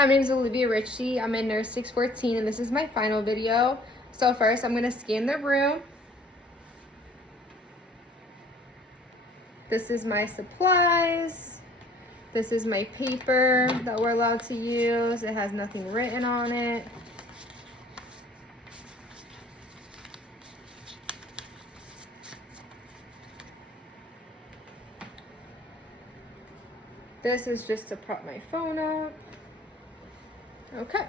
Hi, my name is Olivia Ritchie. I'm in NURS 614 and this is my final video. So first I'm going to scan the room. This is my supplies. This is my paper that we're allowed to use. It has nothing written on it. This is just to prop my phone up. Okay.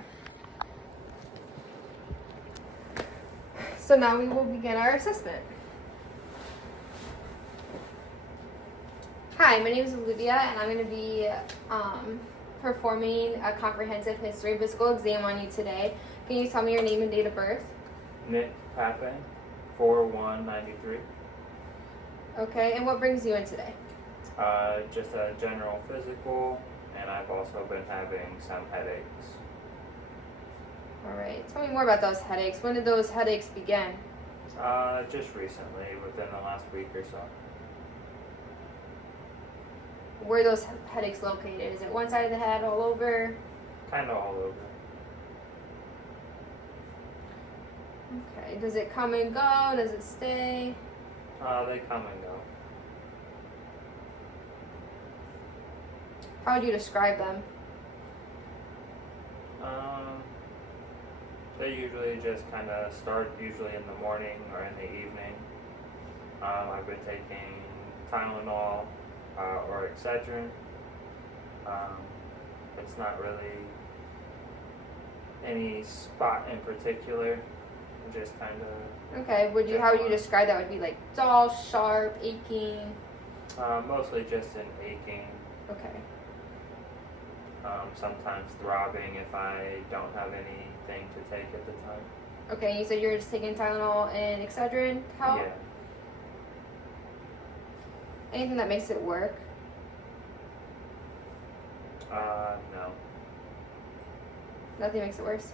So now we will begin our assessment. Hi, my name is Olivia and I'm going to be performing a comprehensive history physical exam on you today. Can you tell me your name and date of birth? Nick Pape, 4/1/93. Okay, and what brings you in today? Just a general physical, and I've also been having some headaches. All right, tell me more about those headaches. When did those headaches begin? Just recently, within the last week or so. Where are those headaches located? Is it one side of the head, all over? Kind of all over. Okay, does it come and go? Does it stay? They come and go. How would you describe them? They usually just kind of start usually in the morning or in the evening. I've been taking Tylenol or Excedrin. It's not really any spot in particular. Just kind of. Okay, how would you describe that? Would it be like dull, sharp, aching? Mostly just an aching. Okay. Sometimes throbbing if I don't have anything to take at the time. Okay, you said you were just taking Tylenol and Excedrin. How? Yeah. Anything that makes it work? No. Nothing makes it worse?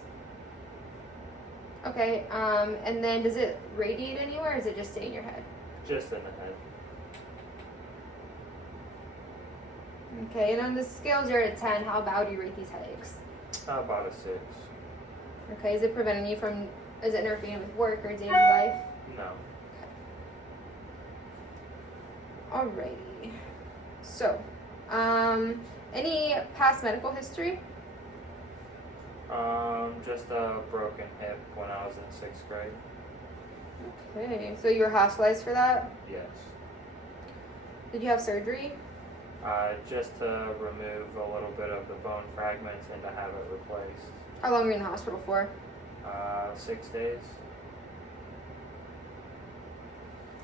Okay, and then does it radiate anywhere or does it just stay in your head? Just in the head. Okay, and on the scale 0 to 10, how bad do you rate these headaches? About a 6. Okay, is it interfering with work or daily life? No. Okay. Alrighty. So, any past medical history? Just a broken hip when I was in 6th grade. Okay, so you were hospitalized for that? Yes. Did you have surgery? Just to remove a little bit of the bone fragments and to have it replaced. How long were you in the hospital for? 6 days.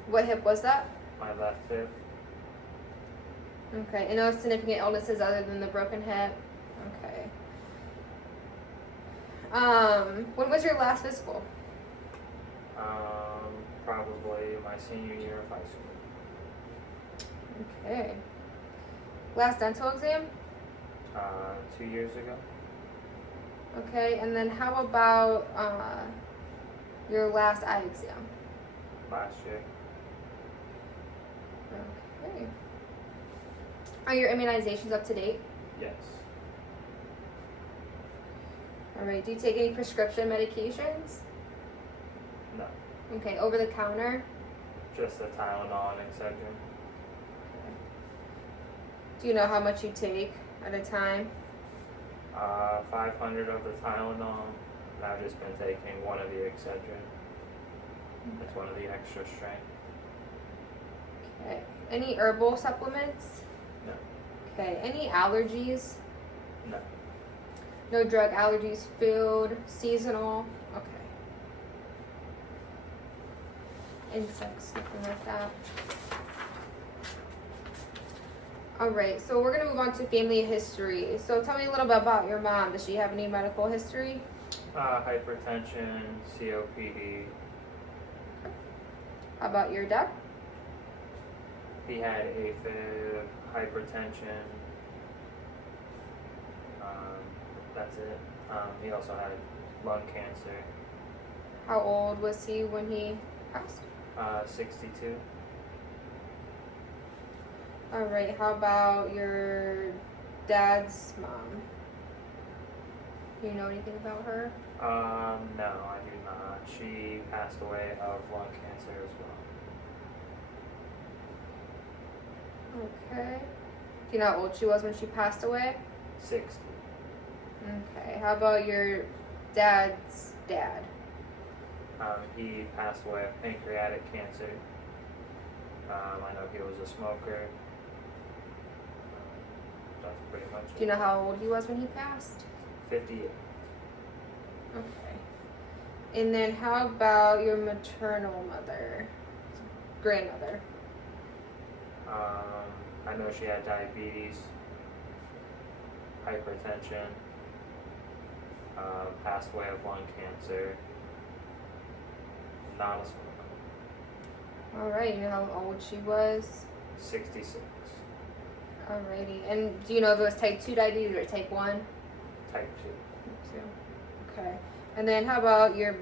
What hip was that? My left hip. Okay, and no significant illnesses other than the broken hip? Okay. When was your last physical? Probably my senior year of high school. Okay. Last dental exam? 2 years ago. Okay, and then how about your last eye exam? Last year. Okay. Are your immunizations up to date? Yes. All right, do you take any prescription medications? No. Okay, over the counter? Just the Tylenol and Excedrin. Do you know how much you take at a time? 500 of the Tylenol, and I've just been taking one of the Excedrin. That's one of the extra strength. Okay. Any herbal supplements? No. Okay. Any allergies? No. No drug allergies, food, seasonal? Okay. Insects, nothing like that. Alright, so we're going to move on to family history. So tell me a little bit about your mom. Does she have any medical history? Hypertension, COPD. How about your dad? He had AFib, hypertension. That's it. He also had lung cancer. How old was he when he passed? 62. All right, how about your dad's mom? Do you know anything about her? No, I do not. She passed away of lung cancer as well. Okay. Do you know how old she was when she passed away? 60. Okay. How about your dad's dad? He passed away of pancreatic cancer. I know he was a smoker. That's pretty much it. Do you know how old he was when he passed? 58. Okay. And then how about your maternal mother? Grandmother? I know she had diabetes, hypertension, passed away of lung cancer, not a smoker. Alright, you know how old she was? 66. Alrighty. And do you know if it was type 2 diabetes or type 1? Type 2. Okay. And then how about your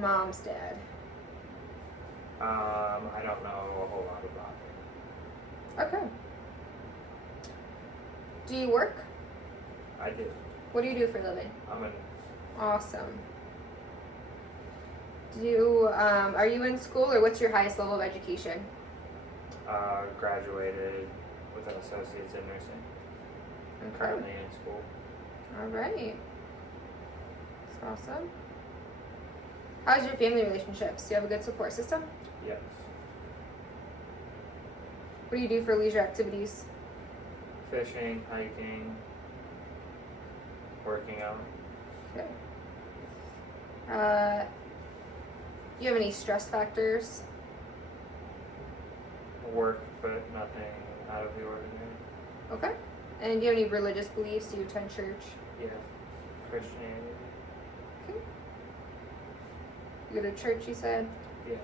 mom's dad? I don't know a whole lot about it. Okay. Do you work? I do. What do you do for a living? I'm an Awesome. Are you in school, or what's your highest level of education? graduated with an associate's in nursing. Okay. Currently in school. All right. That's awesome. How's your family relationships? Do you have a good support system? Yes. What do you do for leisure activities? Fishing, hiking, working out. Okay. Do you have any stress factors? Work, but nothing out of the ordinary. Okay. And do you have any religious beliefs? Do you attend church? Yeah. Christianity. Okay. You go to church, you said? Yeah.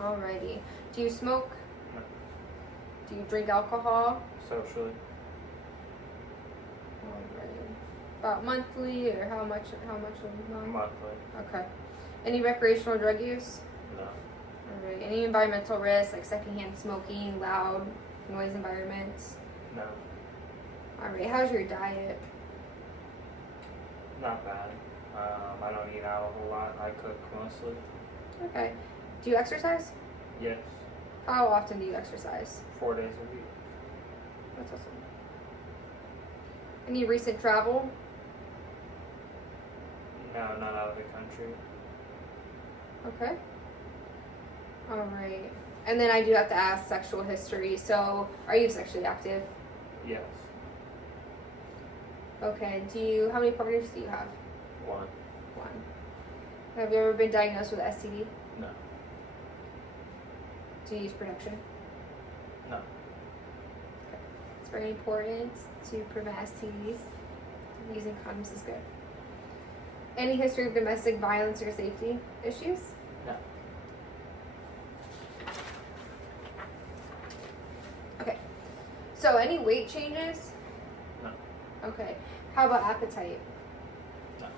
Alrighty. Do you smoke? No. Do you drink alcohol? Socially. Alrighty. About monthly, or how much a month? Monthly. Okay. Any recreational drug use? No. Alright. Any environmental risks, like secondhand smoking, loud noise environments? No. Alright. How's your diet? Not bad. I don't eat out a whole lot. I cook mostly. Okay. Do you exercise? Yes. How often do you exercise? 4 days a week. That's awesome. Any recent travel? No, not out of the country. Okay. Alright. And then I do have to ask sexual history. So, are you sexually active? Yes. Okay. How many partners do you have? 1. One. Have you ever been diagnosed with STD? No. Do you use protection? No. It's very important to prevent STDs. Using condoms is good. Any history of domestic violence or safety issues? No. Okay. So, any weight changes? No. Okay. How about appetite? No.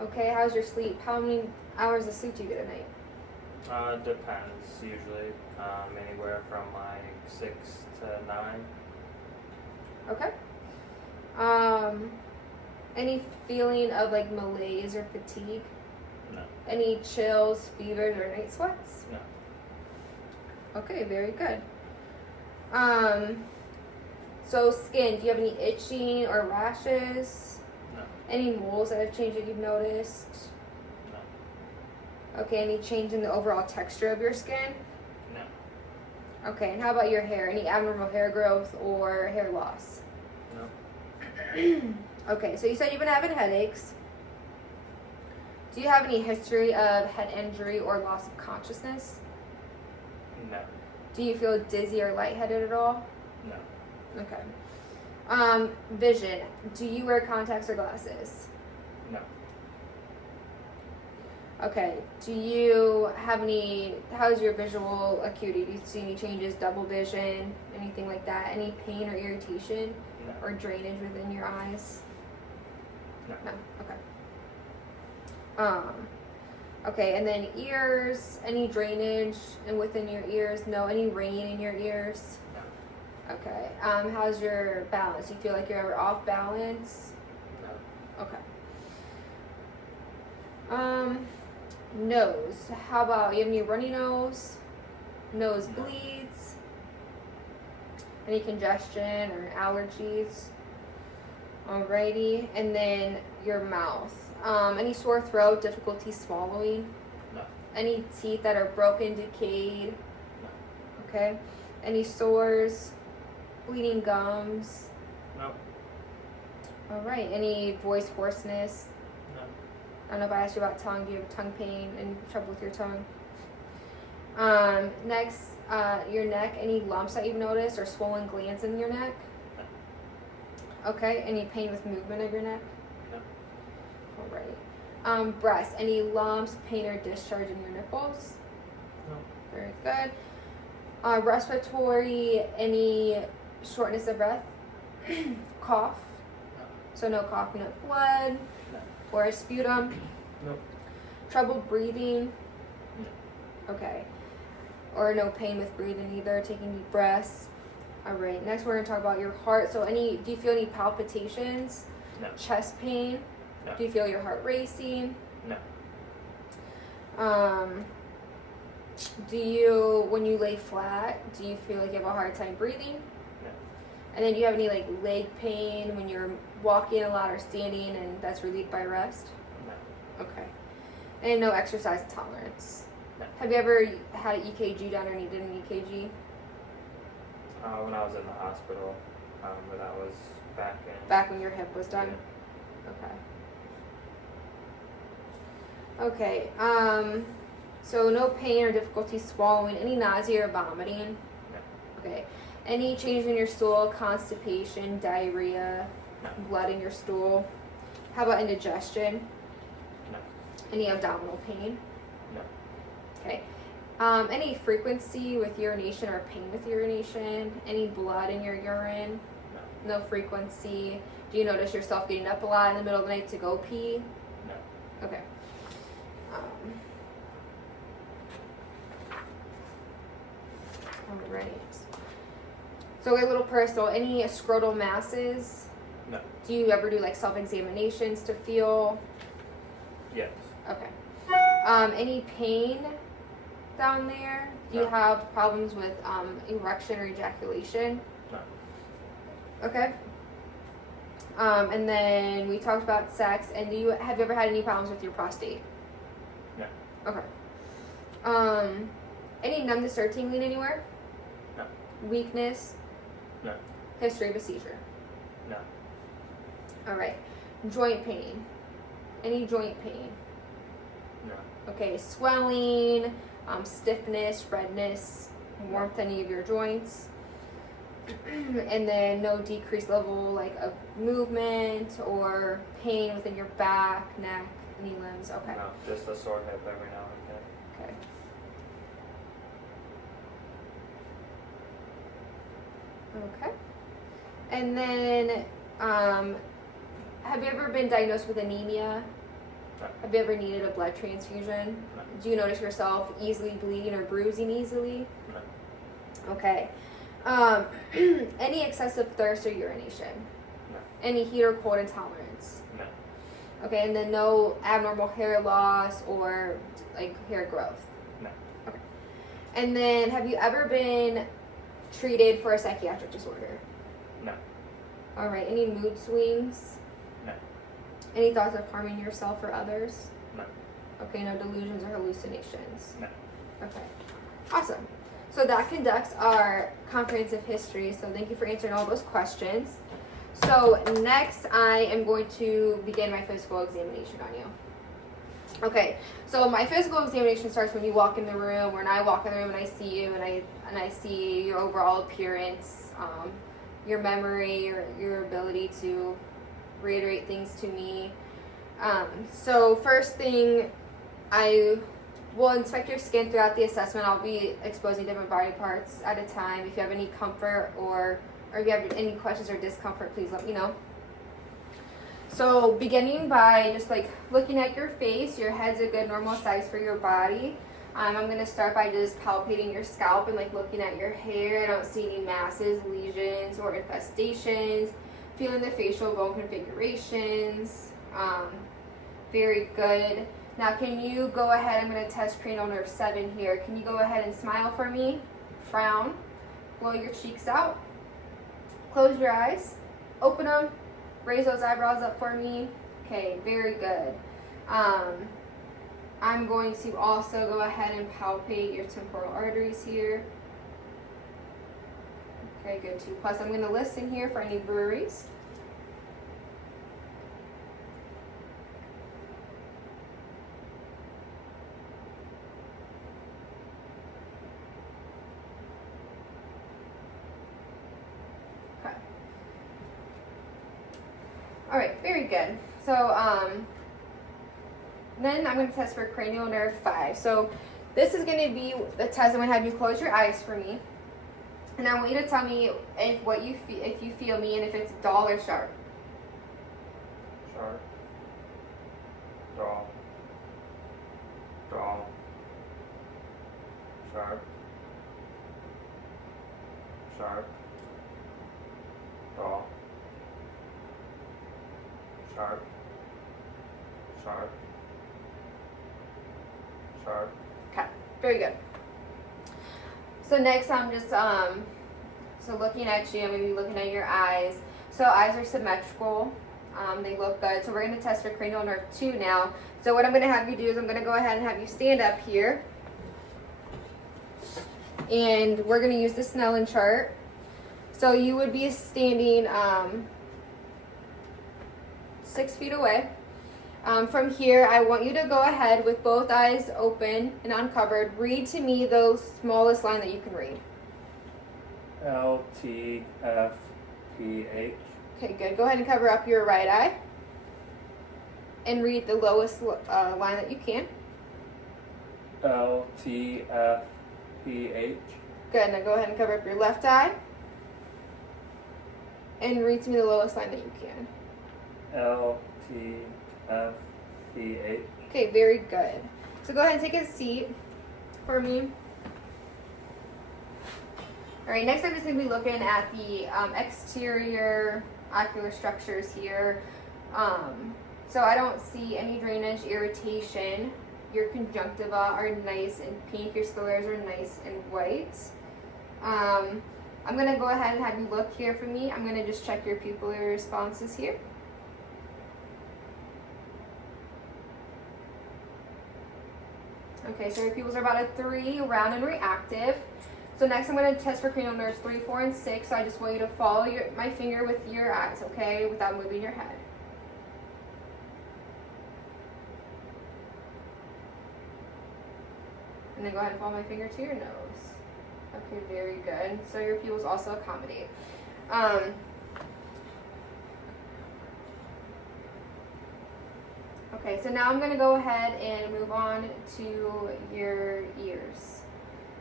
Okay. How's your sleep? How many hours of sleep do you get a night? Depends. Usually, anywhere from like 6 to 9. Okay. Any feeling of like malaise or fatigue? No. Any chills, fevers, or night sweats? No. Okay, very good. So skin, do you have any itching or rashes? No. Any moles that have changed that you've noticed? No. Okay, any change in the overall texture of your skin? No. Okay, and how about your hair? Any abnormal hair growth or hair loss? No. Okay, so you said you've been having headaches. Do you have any history of head injury or loss of consciousness? No. Do you feel dizzy or lightheaded at all? No. Okay. Vision. Do you wear contacts or glasses? No. Okay. Do you have how's your visual acuity? Do you see any changes, double vision, anything like that? Any pain or irritation No. or drainage within your eyes? No. No. Okay. Okay, and then ears, any drainage and within your ears? No. Any rain in your ears? Okay. How's your balance? You feel like you're ever off balance? No. Okay. Nose. How about, you have any runny nose? Nose No. bleeds? Any congestion or allergies? Alrighty. And then your mouth. Any sore throat, difficulty swallowing? No. Any teeth that are broken, decayed? No. Okay. Any sores, bleeding gums? No. Alright. Any voice hoarseness? No. I don't know if I asked you about tongue. Do you have tongue pain and trouble with your tongue? Next, your neck. Any lumps that you've noticed or swollen glands in your neck? No. Okay. Any pain with movement of your neck? No. Alright. Breast. Any lumps, pain, or discharge in your nipples? No. Very good. Respiratory. Any shortness of breath? Cough. No. So no cough, no blood, No. or a sputum. No. Trouble breathing. No. Okay. Or no pain with breathing either, taking deep breaths. All right, next we're gonna talk about your heart. So do you feel any palpitations? No. Chest pain? No. Do you feel your heart racing? No. When you lay flat, do you feel like you have a hard time breathing? No. And then do you have any like leg pain when you're walking a lot or standing and that's relieved by rest? No. Okay. And no exercise tolerance. No. Have you ever had an EKG done or needed an EKG? When I was in the hospital, but that was Back when your hip was done? Yeah. Okay. Okay. So no pain or difficulty swallowing, any nausea or vomiting? No. Okay. Any change in your stool, constipation, diarrhea, No. blood in your stool? How about indigestion? No. Any abdominal pain? No. Okay. Any frequency with urination or pain with urination? Any blood in your urine? No. No frequency. Do you notice yourself getting up a lot in the middle of the night to go pee? No. Okay. All right. So a little personal. Any scrotal masses? No. Do you ever do like self-examinations to feel? Yes. Okay. Any pain down there? Do you No. have problems with erection or ejaculation? No. Okay. And then we talked about sex. And have you ever had any problems with your prostate? No. Okay. Any numbness or tingling anywhere? No. Weakness? No. History of a seizure? No. All right. Joint pain? Any joint pain? No. Okay. Swelling, stiffness, redness, warmth any of your joints? And then no decreased level like of movement or pain within your back, neck, any limbs? Okay. No. Just a sore hip every now and then. Okay. Okay. And then, have you ever been diagnosed with anemia? No. Have you ever needed a blood transfusion? No. Do you notice yourself easily bleeding or bruising easily? No. Okay. Any excessive thirst or urination? No. Any heat or cold intolerance? No. Okay, and then no abnormal hair loss or like hair growth? No. Okay. And then have you ever been treated for a psychiatric disorder? No. All right. Any mood swings? No. Any thoughts of harming yourself or others? No. Okay, no delusions or hallucinations? No. Okay. Awesome. So that conducts our comprehensive history. So thank you for answering all those questions. So next I am going to begin my physical examination on you. Okay, so my physical examination starts when you walk in the room, when I walk in the room and I see you and I see your overall appearance, your memory, your ability to reiterate things to me. So first thing, I will inspect your skin throughout the assessment. I'll be exposing different body parts at a time. If you have any comfort or if you have any questions or discomfort, please let me know. So beginning by just like looking at your face, your head's a good normal size for your body. I'm going to start by just palpating your scalp and like looking at your hair. I don't see any masses, lesions, or infestations. Feeling the facial bone configurations. Very good. Now can you go ahead, I'm going to test cranial nerve 7 here. Can you go ahead and smile for me? Frown. Blow your cheeks out. Close your eyes. Open them. Raise those eyebrows up for me. Okay, very good. I'm going to also go ahead and palpate your temporal arteries here. Okay, good too. Plus I'm going to listen here for any breweries. All right, very good. So then I'm going to test for cranial nerve 5. So this is going to be the test. I'm going to have you close your eyes for me, and I want you to tell me if you feel me and if it's dull or sharp. Sharp. Dull. Dull. Sharp. Sharp. Dull. Sharp. Sharp. Sharp. Okay, very good. So next I'm just so looking at you, I'm going to be looking at your eyes. So eyes are symmetrical. They look good. So we're going to test for cranial nerve 2 now. So what I'm going to have you do is I'm going to go ahead and have you stand up here. And we're going to use the Snellen chart. So you would be standing 6 feet away. From here, I want you to go ahead with both eyes open and uncovered. Read to me the smallest line that you can read. L, T, F, P, H. Okay, good. Go ahead and cover up your right eye. And read the lowest line that you can. L, T, F, P, H. Good. Now go ahead and cover up your left eye. And read to me the lowest line that you can. L, T, F, P, H. Okay, very good. So go ahead and take a seat for me. All right, next I'm just going to be looking at the exterior ocular structures here. So I don't see any drainage, irritation. Your conjunctiva are nice and pink. Your sclerae are nice and white. I'm going to go ahead and have you look here for me. I'm going to just check your pupillary responses here. Okay, so your pupils are about a 3, round and reactive. So next I'm going to test for cranial nerves 3, 4, and 6. So I just want you to follow my finger with your eyes, okay, without moving your head. And then go ahead and follow my finger to your nose. Okay, very good. So your pupils also accommodate. Okay, so now I'm going to go ahead and move on to your ears.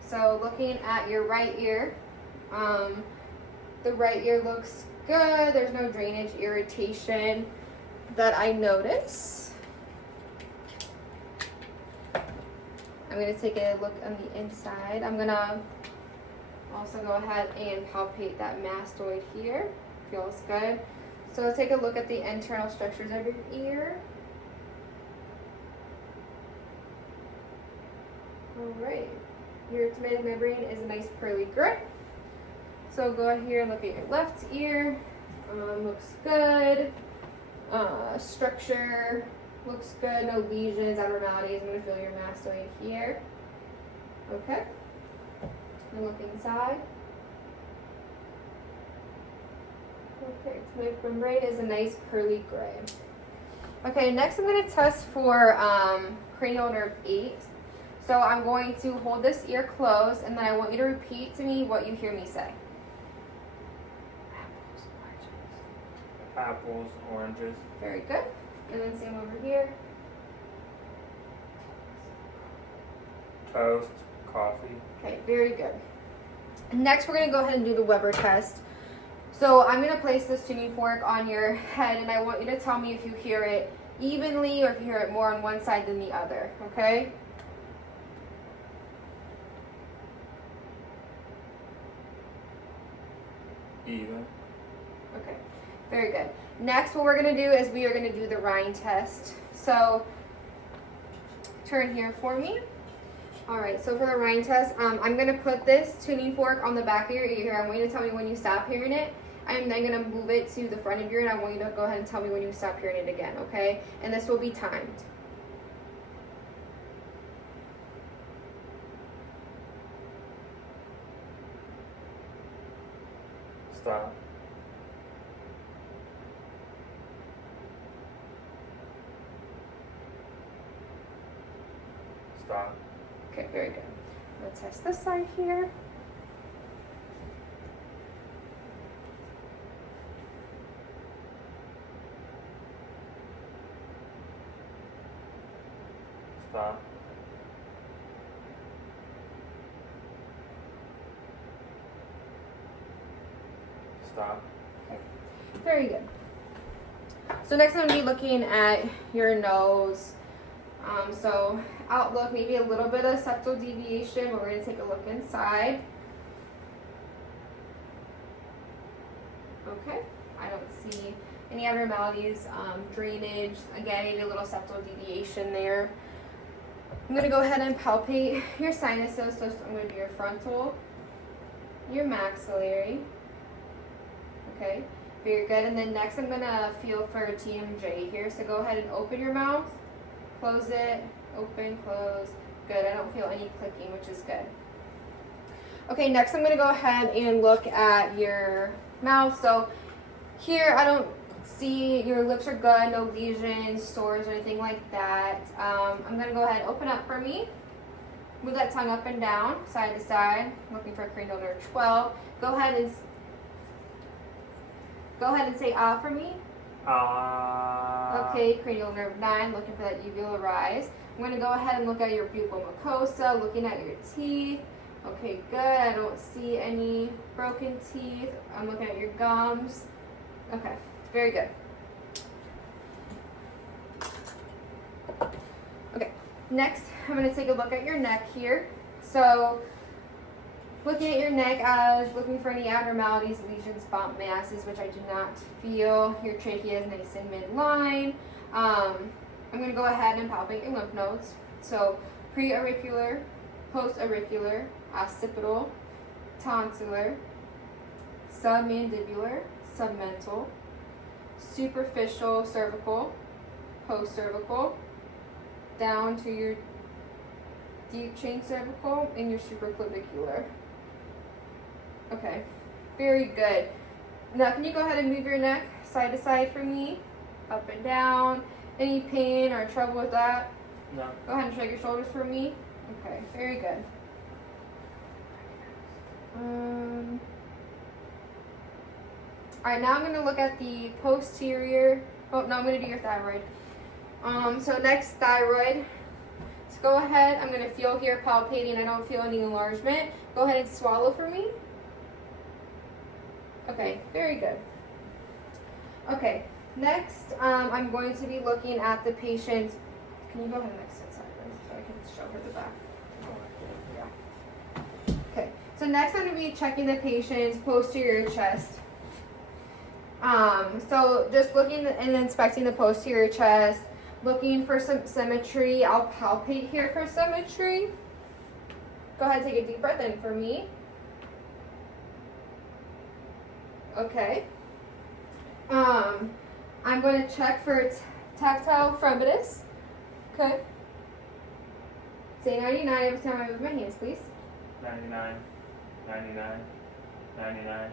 So looking at your right ear, the right ear looks good. There's no drainage, irritation that I notice. I'm going to take a look on the inside. I'm going to also go ahead and palpate that mastoid here. Feels good. So let's take a look at the internal structures of your ear. Alright, your tympanic membrane is a nice pearly gray. So go ahead here and look at your left ear. Looks good. Structure looks good. No lesions, abnormalities. I'm going to feel your mastoid here. Okay. And look inside. Okay, tympanic membrane is a nice pearly gray. Okay, next I'm going to test for cranial nerve 8. So I'm going to hold this ear closed, and then I want you to repeat to me what you hear me say. Apples, oranges. Very good. And then same over here. Toast, coffee. Okay, very good. Next, we're going to go ahead and do the Weber test. So I'm going to place this tuning fork on your head, and I want you to tell me if you hear it evenly or if you hear it more on one side than the other, okay? Even. Okay, very good. Next, what we're gonna do is we are gonna do the Rhine test. So, turn here for me. All right, so for the Rhine test, I'm gonna put this tuning fork on the back of your ear. I want you to tell me when you stop hearing it. I'm then gonna move it to the front of your ear, and I want you to go ahead and tell me when you stop hearing it again, okay? And this will be timed. Stop. Stop. Okay, very good. Let's test this side here. Stop. Stop. Okay, very good. So next I'm going to be looking at your nose. So outlook, maybe a little bit of septal deviation, but we're going to take a look inside. Okay, I don't see any abnormalities, drainage, again, maybe a little septal deviation there. I'm going to go ahead and palpate your sinuses, so I'm going to do your frontal, your maxillary. Okay, very good. And then next I'm going to feel for TMJ here, so go ahead and open your mouth, close it, open, close. Good, I don't feel any clicking, which is good. Okay, next I'm going to go ahead and look at your mouth. So here I don't see, your lips are good, no lesions, sores, or anything like that. I'm going to go ahead and open up for me. Move that tongue up and down, side to side, looking for cranial nerve 12. Go ahead and say ah for me. Okay, cranial nerve 9, looking for that uvular rise. I'm going to go ahead and look at your pupil mucosa, looking at your teeth. Okay, good. I don't see any broken teeth. I'm looking at your gums. Okay, very good. Okay, next I'm going to take a look at your neck here. So, looking at your neck, I was looking for any abnormalities, lesions, bump masses, which I do not feel. Your trachea is nice and midline. I'm going to go ahead and palpate your lymph nodes. So, pre-auricular, post-auricular, occipital, tonsillar, submandibular, submental, superficial cervical, post-cervical, down to your deep chain cervical and your supraclavicular. Okay, very good. Now can you go ahead and move your neck side to side for me? Up and down. Any pain or trouble with that? No. Go ahead and shrug your shoulders for me. Okay, very good. Alright, now I'm going to look at the posterior. Oh, no, I'm going to do your thyroid. So next, thyroid. So go ahead. I'm going to feel here palpating. I don't feel any enlargement. Go ahead and swallow for me. Okay, very good. Okay, next I'm going to be looking at the patient. Can you go ahead and sit sideways so I can show her the back? Yeah. Okay, so next I'm going to be checking the patient's posterior chest. So just looking and inspecting the posterior chest, looking for some symmetry. I'll palpate here for symmetry. Go ahead and take a deep breath in for me. Okay. I'm going to check for tactile phrebitis. Okay. Say 99 every time I move my hands, please. 99, 99, 99,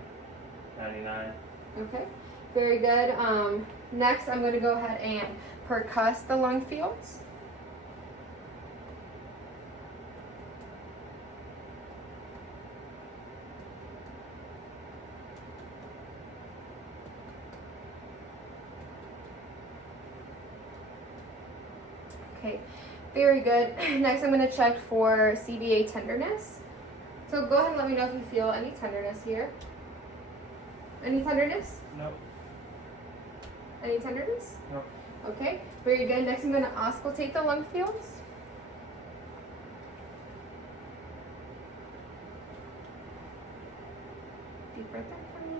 99. Okay. Very good. Next, I'm going to go ahead and percuss the lung fields. Okay, very good. Next, I'm going to check for CBA tenderness. So go ahead and let me know if you feel any tenderness here. Any tenderness? Nope. Any tenderness? Nope. Okay, very good. Next, I'm going to auscultate the lung fields. Deep breath in for me.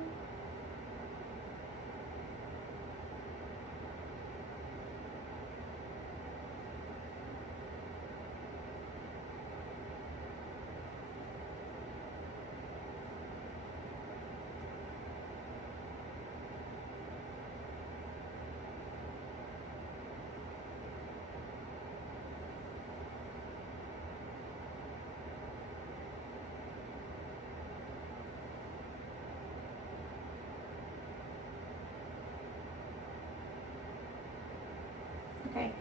Okay,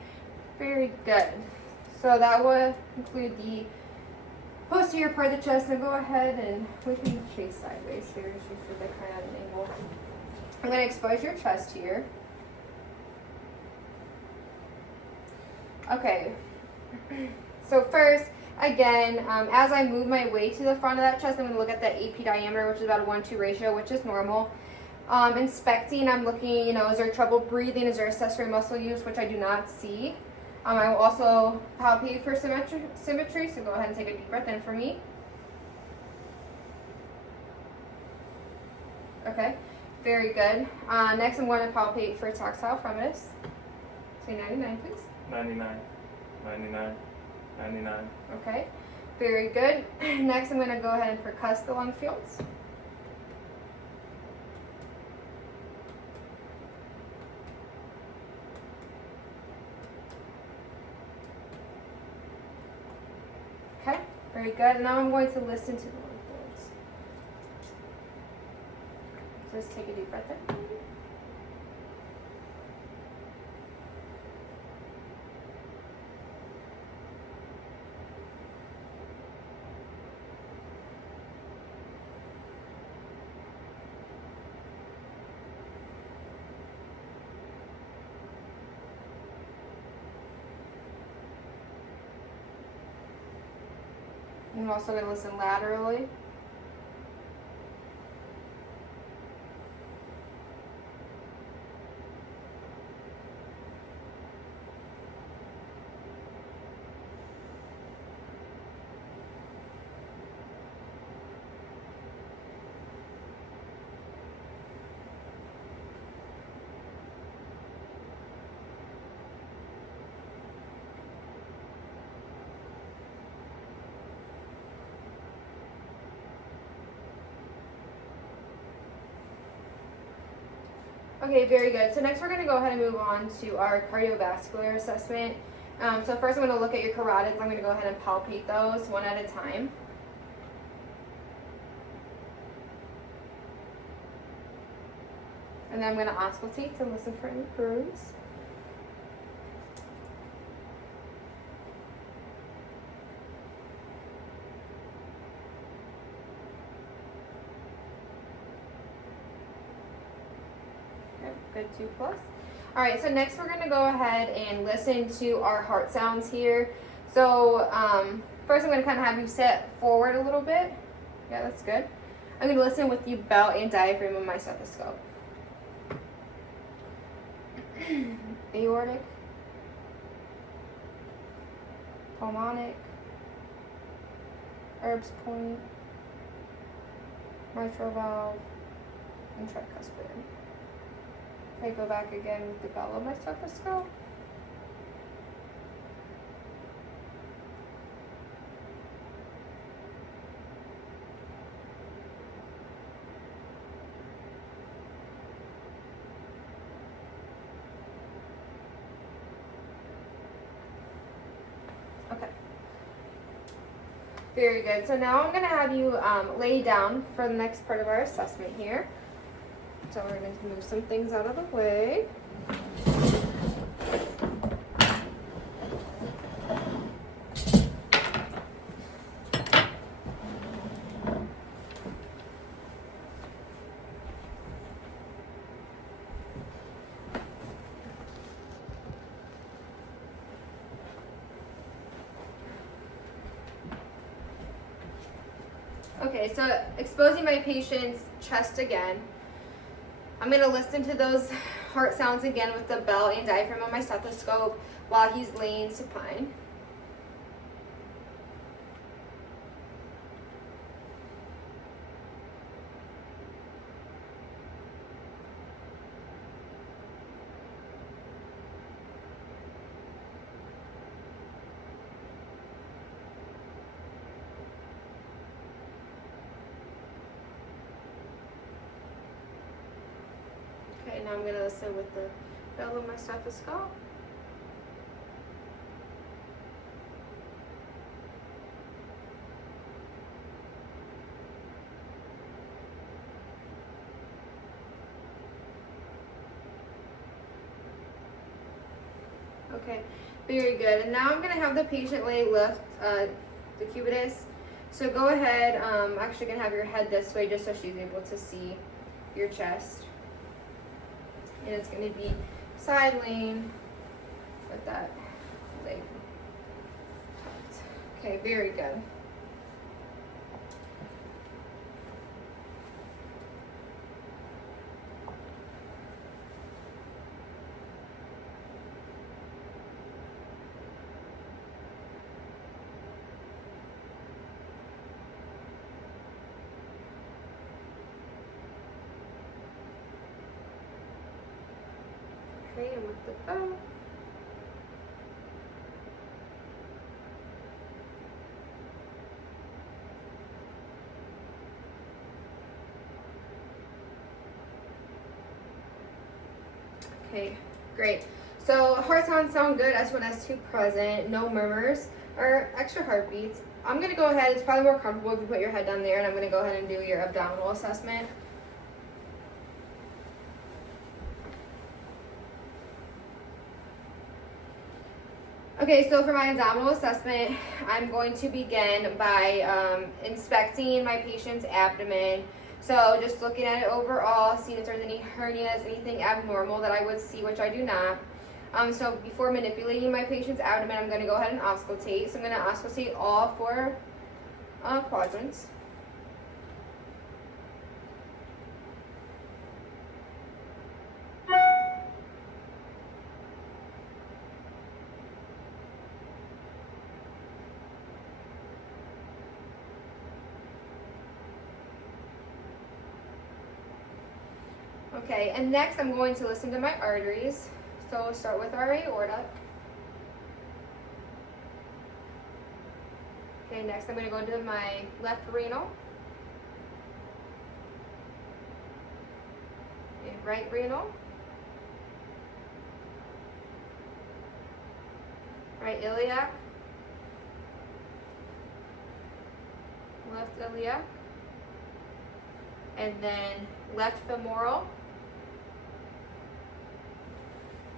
very good. So that will conclude the posterior part of the chest. Now go ahead and we can face sideways here just for the kind of an angle. I'm going to expose your chest here. Okay, so first, again, as I move my way to the front of that chest, I'm going to look at that AP diameter, which is about a 1-2 ratio, which is normal. Inspecting, I'm looking, is there trouble breathing? Is there accessory muscle use, which I do not see? I will also palpate for symmetry, so go ahead and take a deep breath in for me. Okay, very good. Next, I'm going to palpate for tactile fremitus. Say 99, please. 99, 99, 99. Okay, very good. Next, I'm going to go ahead and percuss the lung fields. Okay, very good. Now I'm going to listen to the lung fields. So just take a deep breath in. I'm also going to listen laterally. Okay, very good. So next we're going to go ahead and move on to our cardiovascular assessment. So first I'm going to look at your carotids. I'm going to go ahead and palpate those one at a time. And then I'm going to auscultate to listen for any grooves. Good, 2+. All right, so next we're going to go ahead and listen to our heart sounds here. So first I'm going to kind of have you sit forward a little bit. Yeah, that's good. I'm going to listen with the belt and diaphragm of my stethoscope. Aortic, pulmonic, Erb's point, mitral valve, and tricuspid. Okay, go back again with the bell of my stethoscope. Okay. Very good. So now I'm going to have you lay down for the next part of our assessment here. So we're going to move some things out of the way. Okay, so exposing my patient's chest again. I'm going to listen to those heart sounds again with the bell and diaphragm on my stethoscope while he's laying supine. Okay, now I'm going to listen with the bell of my stethoscope. Okay, very good. And now I'm going to have the patient lift the cubitus. So go ahead, I'm actually going to have your head this way just so she's able to see your chest. And it's going to be side lean with that leg. Okay, very good. Okay, and with the bow. Okay, great. So heart sounds sound good, S1, S2 present, no murmurs or extra heartbeats. I'm gonna go ahead, it's probably more comfortable if you put your head down there, and I'm gonna go ahead and do your abdominal assessment. Okay, so for my abdominal assessment, I'm going to begin by inspecting my patient's abdomen. So just looking at it overall, seeing if there's any hernias, anything abnormal that I would see, which I do not. So before manipulating my patient's abdomen, I'm going to go ahead and auscultate. So I'm going to auscultate all 4 quadrants. Okay, and next I'm going to listen to my arteries. So we'll start with our aorta. Okay, next I'm going to go to my left renal. Okay, right renal. Right iliac. Left iliac. And then left femoral.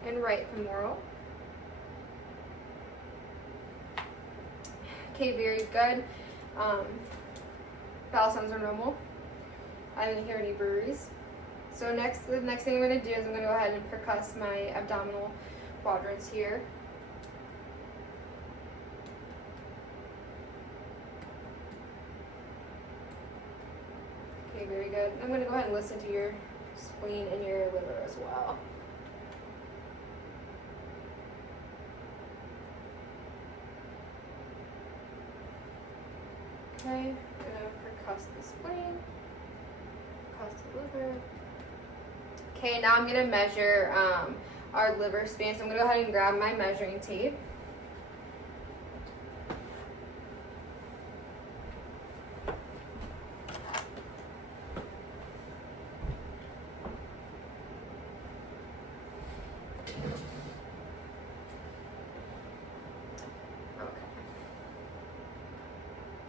And right femoral. Okay, very good. Bowel sounds are normal. I didn't hear any breweries. So the next thing I'm going to do is I'm going to go ahead and percuss my abdominal quadrants here. Okay, very good. I'm going to go ahead and listen to your spleen and your liver as well. Okay, I'm gonna percuss the spleen, percuss the liver. Okay, now I'm gonna measure our liver span. So I'm gonna go ahead and grab my measuring tape.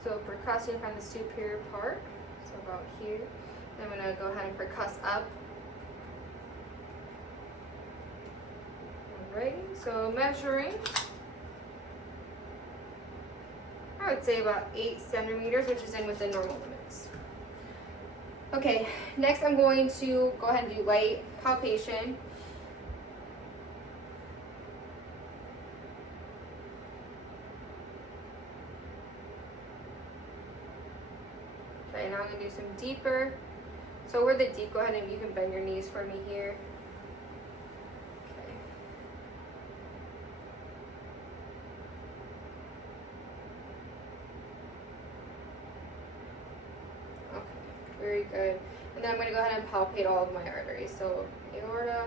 So percussing from the superior part, so about here. Then I'm going to go ahead and percuss up. Alrighty, so measuring, I would say about 8 centimeters, which is in within normal limits. Okay, next I'm going to go ahead and do light palpation. Okay, now I'm going to do some deeper. So where the deep, go ahead and you can bend your knees for me here. Okay. Okay, very good. And then I'm going to go ahead and palpate all of my arteries. So aorta,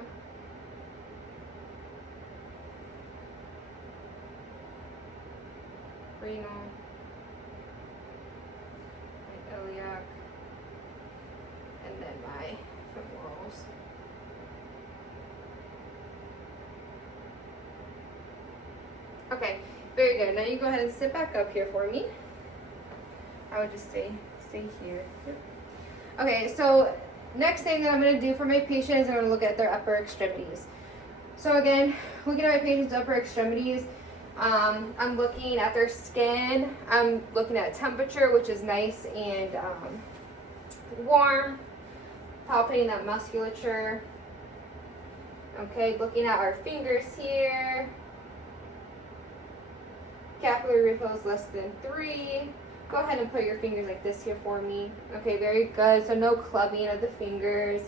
renal, my iliac, and then my femorals. Okay, very good. Now you go ahead and sit back up here for me. I would just stay here. Okay, so next thing that I'm going to do for my patient is I'm going to look at their upper extremities. So again, looking at my patient's upper extremities, I'm looking at their skin. I'm looking at temperature, which is nice and warm. Palpating that musculature. Okay, looking at our fingers here. Capillary refill is less than 3. Go ahead and put your fingers like this here for me. Okay, very good. So no clubbing of the fingers.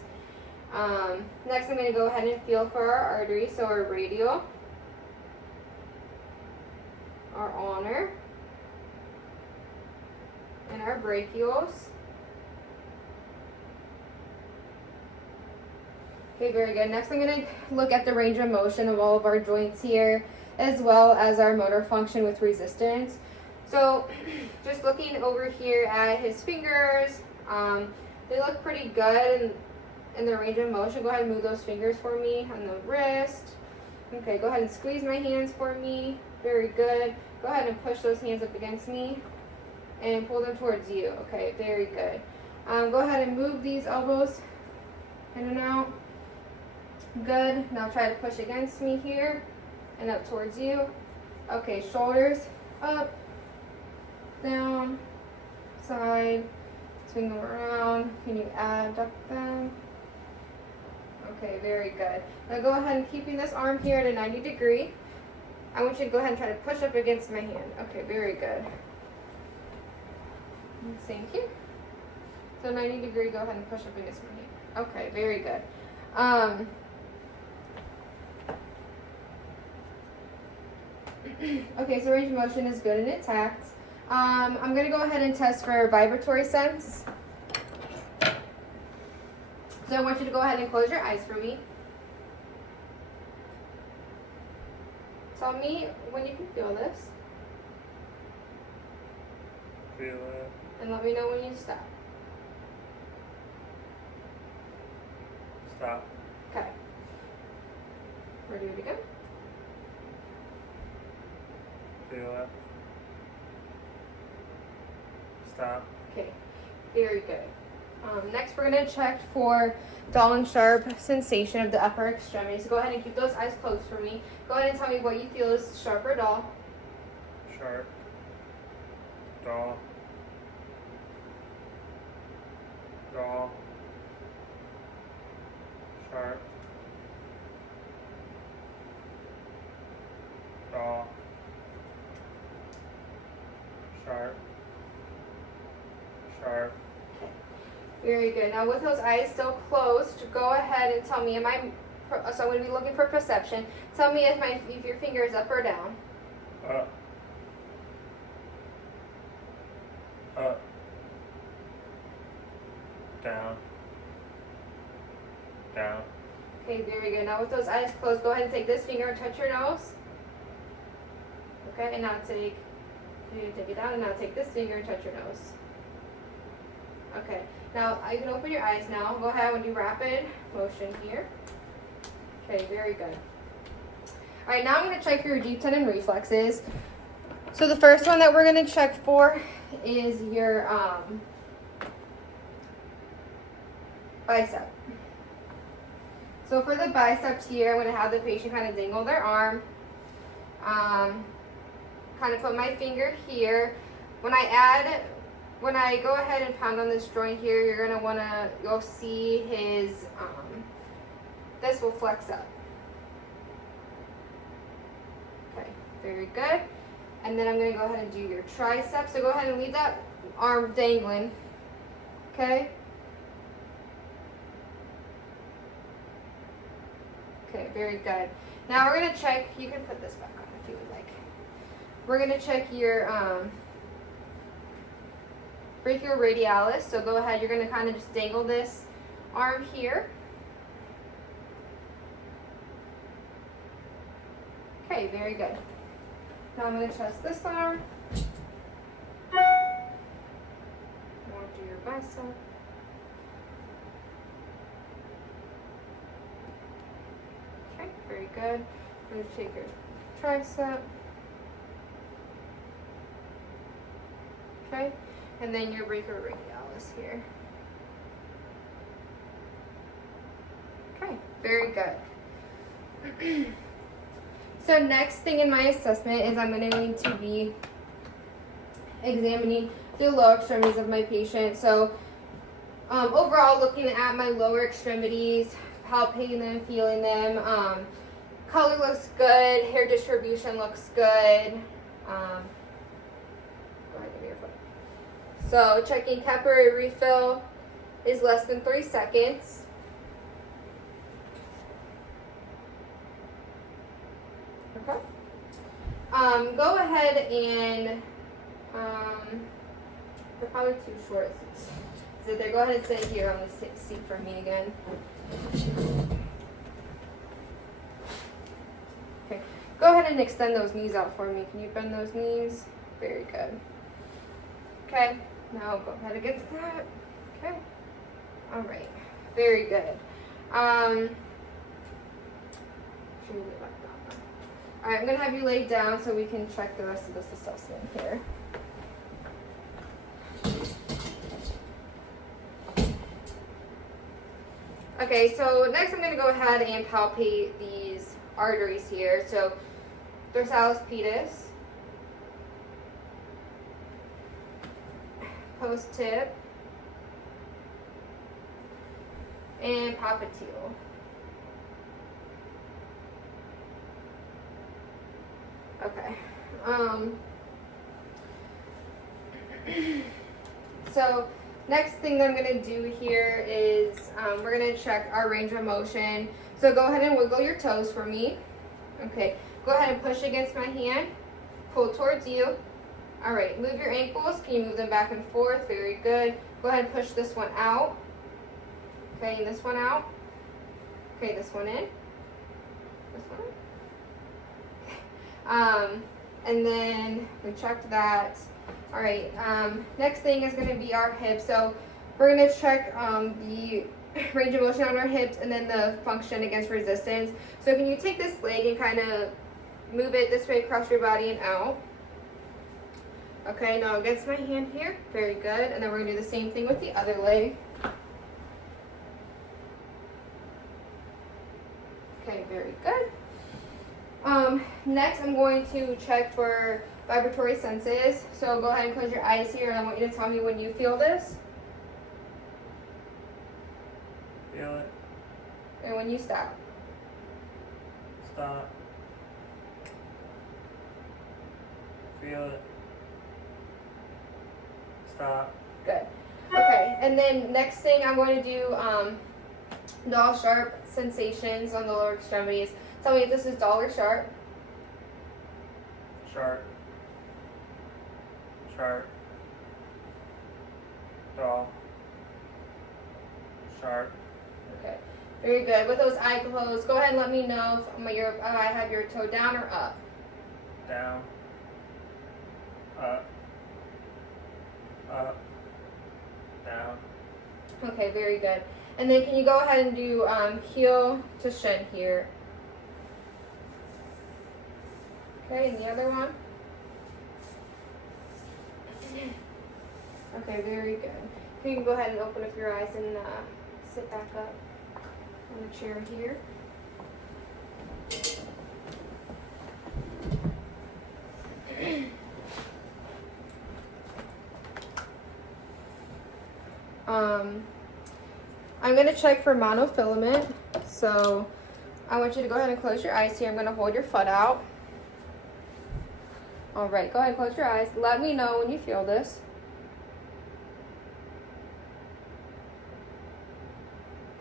Next, I'm going to go ahead and feel for our arteries. So our radial, our ulnar, and our brachials. Okay, very good. Next, I'm going to look at the range of motion of all of our joints here, as well as our motor function with resistance. So just looking over here at his fingers, they look pretty good in the range of motion. Go ahead and move those fingers for me on the wrist. Okay, go ahead and squeeze my hands for me. Very good. Go ahead and push those hands up against me and pull them towards you. Okay, very good. Go ahead and move these elbows in and out. Good. Now try to push against me here and up towards you. Okay, shoulders up, down, side, swing them around. Can you adduct them? Okay, very good. Now go ahead and keeping this arm here at a 90 degree. I want you to go ahead and try to push up against my hand. Okay, very good. And same here. So 90 degree, go ahead and push up against my hand. Okay, very good. Okay, so range of motion is good and intact. I'm going to go ahead and test for vibratory sense. So I want you to go ahead and close your eyes for me. Tell me when you can feel this. Feel it. And let me know when you stop. Stop. Okay. We're doing it again. Feel it. Stop. Okay, very good. Next, we're going to check for dull and sharp sensation of the upper extremity. So go ahead and keep those eyes closed for me. Go ahead and tell me what you feel is sharp or dull. Sharp. Dull. Dull. Sharp. Dull. Sharp. Sharp. Very good. Now with those eyes still closed, go ahead and tell me, so I'm going to be looking for perception. Tell me if your finger is up or down. Up. Up. Down. Down. Okay, very good. Now with those eyes closed, go ahead and take this finger and touch your nose. Okay, and now take it down, and now take this finger and touch your nose. Okay, now you can open your eyes now. Go ahead and do rapid motion here. Okay, very good. All right, now I'm going to check your deep tendon reflexes. So the first one that we're going to check for is your bicep. So for the biceps here, I'm going to have the patient kind of dangle their arm. Kind of put my finger here. When I go ahead and pound on this joint here, you'll see his, this will flex up. Okay, very good. And then I'm going to go ahead and do your tricep. So go ahead and leave that arm dangling. Okay. Okay, very good. Now we're going to check, you can put this back on if you would like. We're going to check your brachioradialis. So go ahead, you're going to kind of just dangle this arm here. Okay, very good. Now I'm going to test this arm. More to your bicep. Okay, very good. I'm going to take your tricep. Okay, and then your brachioradialis here. Okay, very good. So next thing in my assessment is I'm going to need to be examining the lower extremities of my patient. So overall, looking at my lower extremities, palpating them, feeling them. Color looks good. Hair distribution looks good. Go ahead, give me your foot. So checking capillary refill is less than 3 seconds. Okay. Go ahead and they're probably too short. So there. Go ahead and sit here on the seat for me again. Okay. Go ahead and extend those knees out for me. Can you bend those knees? Very good. Okay. Now go ahead against that. Okay. All right. Very good. Should we lay back down? All right. I'm gonna have you lay down so we can check the rest of this assessment here. Okay, so next I'm going to go ahead and palpate these arteries here. So dorsalis pedis, post tip, and popliteal. Okay. So next thing that I'm going to do here is we're going to check our range of motion. So go ahead and wiggle your toes for me. Okay, go ahead and push against my hand. Pull towards you. All right, move your ankles. Can you move them back and forth? Very good. Go ahead and push this one out. Okay, and this one out. Okay, this one in. This one in. And then we checked that. All right, next thing is going to be our hips. So we're going to check the range of motion on our hips and then the function against resistance. So can you take this leg and kind of move it this way across your body and out? Okay, now against my hand here. Very good. And then we're going to do the same thing with the other leg. Okay, very good. Next, I'm going to check for vibratory senses. So go ahead and close your eyes here, and I want you to tell me when you feel this. Feel it. And when you stop. Stop. Feel it. Stop. Good. Okay, and then next thing I'm going to do dull sharp sensations on the lower extremities. Tell me if this is dull or sharp. Sharp. Sharp. Dull. Sharp. Okay, very good. With those eyes closed, go ahead and let me know if I have your toe down or up. Down. Up. Up. Down. Okay, very good. And then can you go ahead and do heel to shin here? Okay, and the other one? Okay, very good. You can go ahead and open up your eyes and sit back up on the chair here. I'm going to check for monofilament. So I want you to go ahead and close your eyes here. I'm going to hold your foot out. All right, go ahead and close your eyes. Let me know when you feel this.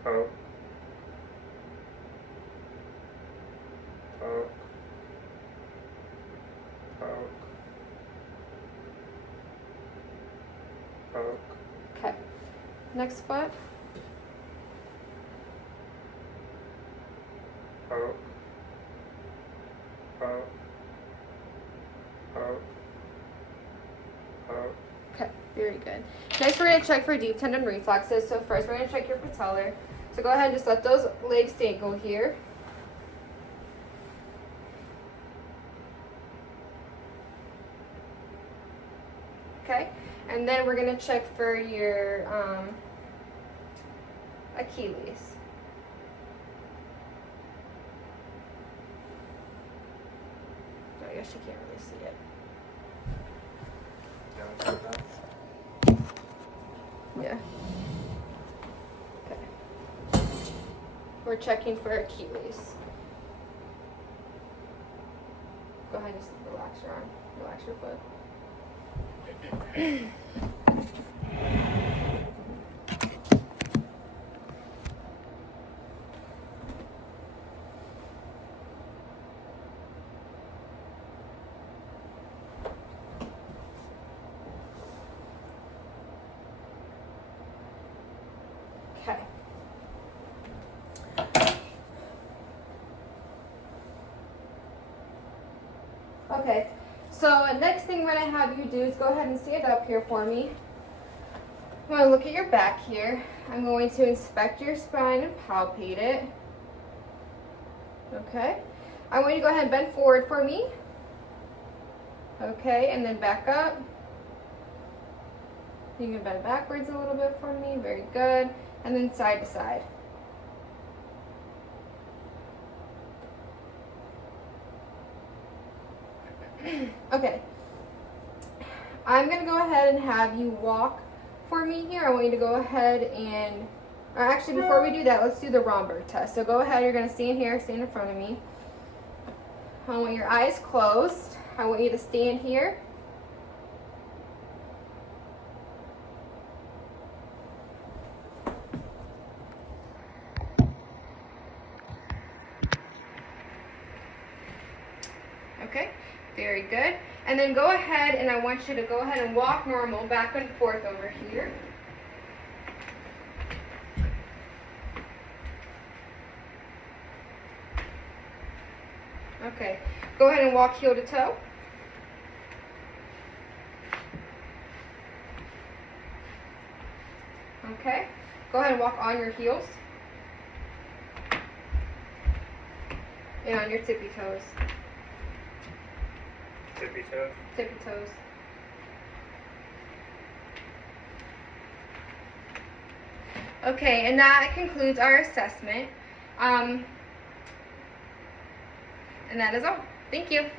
Poke. Poke. Poke. Poke. Okay. Next foot. Poke. Poke. Poke. Poke. Okay, very good. Next, we're going to check for deep tendon reflexes. So first, we're going to check your patellar. So go ahead and just let those legs dangle here. Okay, and then we're going to check for your Achilles. guess you can't really see it. You want me to check that? Yeah. Okay. We're checking for Achilles. Go ahead and just relax your arm. Relax your foot. Okay. Okay, so next thing I'm going to have you do is go ahead and stand up here for me. I'm going to look at your back here. I'm going to inspect your spine and palpate it. Okay. I want you to go ahead and bend forward for me. Okay, and then back up. You can bend backwards a little bit for me. Very good. And then side to side. Okay. I'm going to go ahead and have you walk for me here. I want you to go ahead and, or actually before we do that, let's do the Romberg test. So go ahead, you're going to stand here, stand in front of me. I want your eyes closed. I want you to stand here. Okay, very good. And then go ahead and I want you to go ahead and walk normal back and forth over here. Okay, go ahead and walk heel to toe. Okay, go ahead and walk on your heels. And on your tippy toes. Tippy toes. Tippy toes. Okay, and that concludes our assessment. And that is all. Thank you.